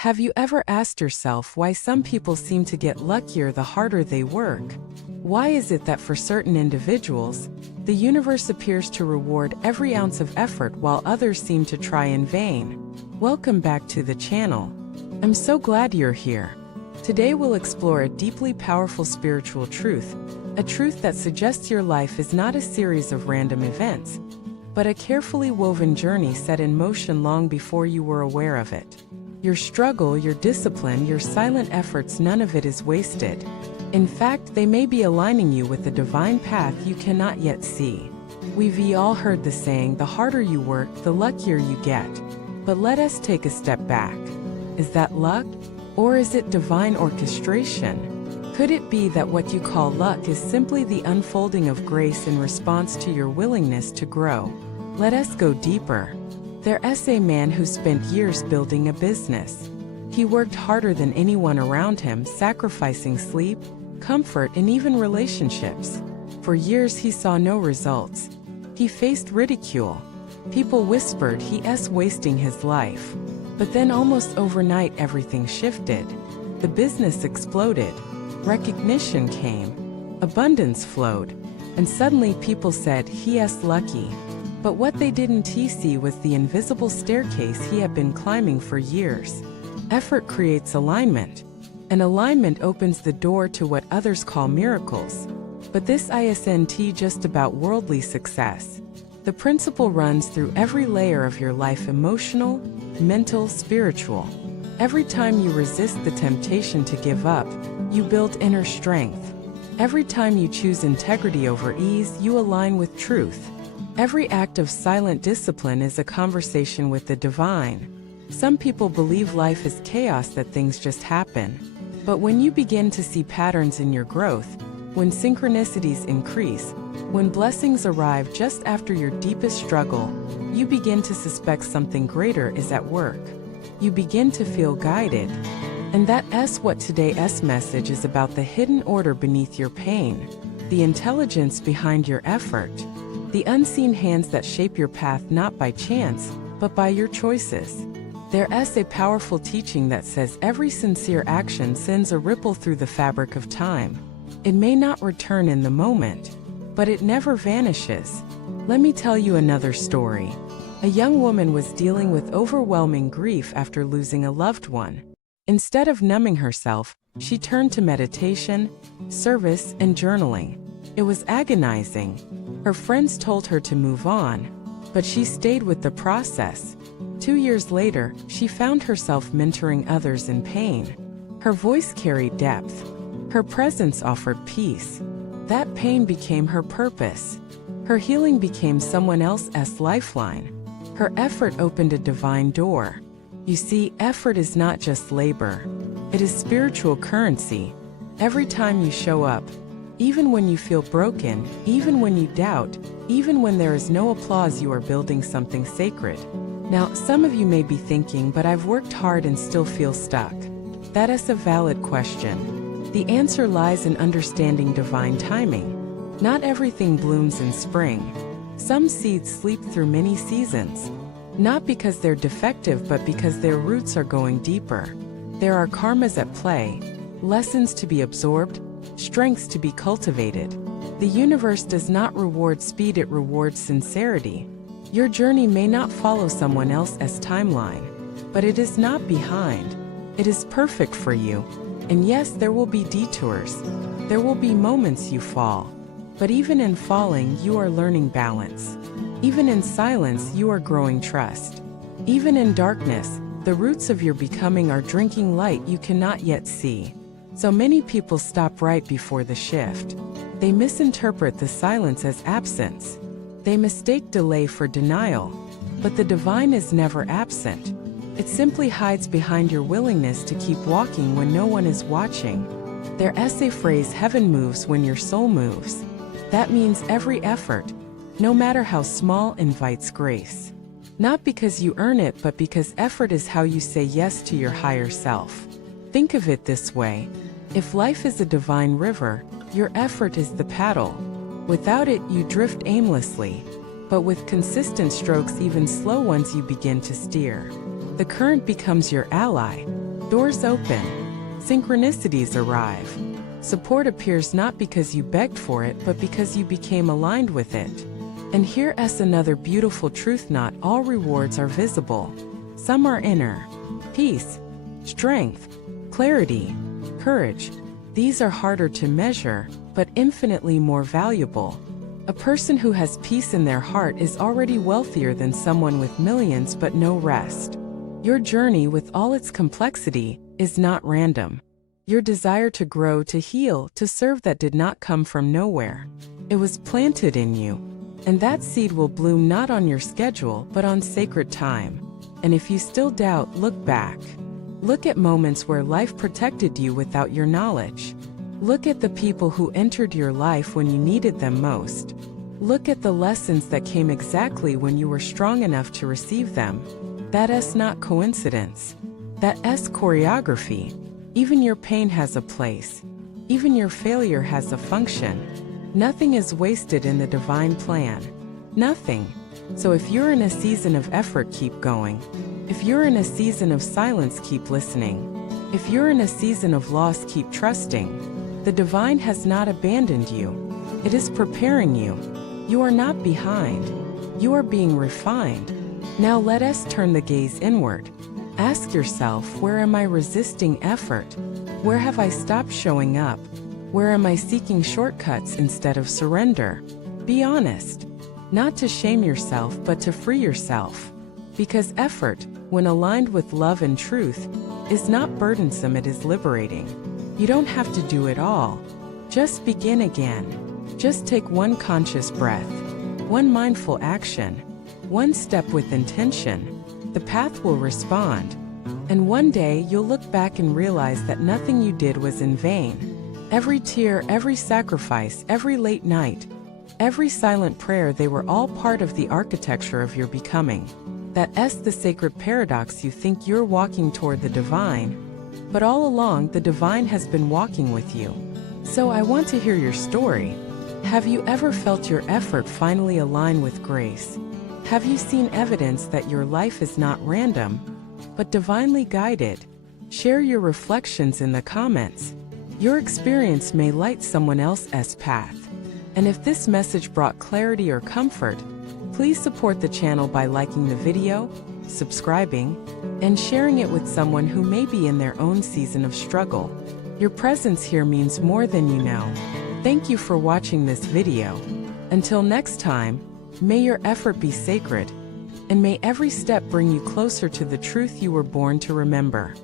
Have you ever asked yourself why some people seem to get luckier the harder they work? Why is it that for certain individuals, the universe appears to reward every ounce of effort while others seem to try in vain? Welcome back to the channel. I'm so glad you're here. Today we'll explore a deeply powerful spiritual truth, a truth that suggests your life is not a series of random events, but a carefully woven journey set in motion long before you were aware of it. Your struggle, your discipline, your silent efforts, none of it is wasted. In fact, they may be aligning you with the divine path you cannot yet see. We've all heard the saying, the harder you work, the luckier you get. But let us take a step back. Is that luck? Or is it divine orchestration? Could it be that what you call luck is simply the unfolding of grace in response to your willingness to grow? Let us go deeper. There's a man who spent years building a business. He worked harder than anyone around him, sacrificing sleep, comfort, and even relationships. For years he saw no results. He faced ridicule. People whispered he's wasting his life. But then almost overnight everything shifted. The business exploded. Recognition came. Abundance flowed. And suddenly people said he's lucky. But what they didn't see was the invisible staircase he had been climbing for years. Effort creates alignment. And alignment opens the door to what others call miracles. But this isn't just about worldly success. The principle runs through every layer of your life: emotional, mental, spiritual. Every time you resist the temptation to give up, you build inner strength. Every time you choose integrity over ease, you align with truth. Every act of silent discipline is a conversation with the divine. Some people believe life is chaos, that things just happen. But when you begin to see patterns in your growth, when synchronicities increase, when blessings arrive just after your deepest struggle, you begin to suspect something greater is at work. You begin to feel guided. And that's what today's message is about: the hidden order beneath your pain, the intelligence behind your effort, the unseen hands that shape your path not by chance, but by your choices. There's a powerful teaching that says every sincere action sends a ripple through the fabric of time. It may not return in the moment, but it never vanishes. Let me tell you another story. A young woman was dealing with overwhelming grief after losing a loved one. Instead of numbing herself, she turned to meditation, service, and journaling. It was agonizing. Her friends told her to move on, but she stayed with the process. 2 years later, she found herself mentoring others in pain. Her voice carried depth. Her presence offered peace. That pain became her purpose. Her healing became someone else's lifeline. Her effort opened a divine door. You see, effort is not just labor. It is spiritual currency. Every time you show up, even when you feel broken, even when you doubt, even when there is no applause, you are building something sacred. Now, some of you may be thinking, but I've worked hard and still feel stuck. That is a valid question. The answer lies in understanding divine timing. Not everything blooms in spring. Some seeds sleep through many seasons. Not because they're defective, but because their roots are going deeper. There are karmas at play, lessons to be absorbed, strengths to be cultivated. The universe does not reward speed, it rewards sincerity. Your journey may not follow someone else's timeline, but it is not behind. It is perfect for you. And yes, there will be detours. There will be moments you fall. But even in falling, you are learning balance. Even in silence, you are growing trust. Even in darkness, the roots of your becoming are drinking light you cannot yet see. So many people stop right before the shift. They misinterpret the silence as absence. They mistake delay for denial. But the divine is never absent. It simply hides behind your willingness to keep walking when no one is watching. There's a phrase, heaven moves when your soul moves. That means every effort, no matter how small, invites grace. Not because you earn it, but because effort is how you say yes to your higher self. Think of it this way. If life is a divine river, your effort is the paddle. Without it, you drift aimlessly. But with consistent strokes, even slow ones, you begin to steer. The current becomes your ally. Doors open. Synchronicities arrive. Support appears not because you begged for it, but because you became aligned with it. And here's another beautiful truth: not all rewards are visible. Some are inner. Peace, strength, clarity, courage. These are harder to measure, but infinitely more valuable. A person who has peace in their heart is already wealthier than someone with millions but no rest. Your journey, with all its complexity, is not random. Your desire to grow, to heal, to serve, that did not come from nowhere. It was planted in you. And that seed will bloom not on your schedule, but on sacred time. And if you still doubt, look back. Look at moments where life protected you without your knowledge. Look at the people who entered your life when you needed them most. Look at the lessons that came exactly when you were strong enough to receive them. That's not coincidence. That's choreography. Even your pain has a place. Even your failure has a function. Nothing is wasted in the divine plan. Nothing. So if you're in a season of effort, keep going. If you're in a season of silence, keep listening. If you're in a season of loss, keep trusting. The divine has not abandoned you. It is preparing you. You are not behind. You are being refined. Now let us turn the gaze inward. Ask yourself, where am I resisting effort? Where have I stopped showing up? Where am I seeking shortcuts instead of surrender? Be honest. Not to shame yourself, but to free yourself. Because effort, when aligned with love and truth, is not burdensome, it is liberating. You don't have to do it all. Just begin again. Just take one conscious breath, one mindful action, one step with intention. The path will respond. And one day you'll look back and realize that nothing you did was in vain. Every tear, every sacrifice, every late night, every silent prayer, they were all part of the architecture of your becoming. That's the sacred paradox. You think you're walking toward the divine, but all along the divine has been walking with you. So I want to hear your story. Have you ever felt your effort finally align with grace? Have you seen evidence that your life is not random, but divinely guided? Share your reflections in the comments. Your experience may light someone else's path. And if this message brought clarity or comfort, please support the channel by liking the video, subscribing, and sharing it with someone who may be in their own season of struggle. Your presence here means more than you know. Thank you for watching this video. Until next time, may your effort be sacred, and may every step bring you closer to the truth you were born to remember.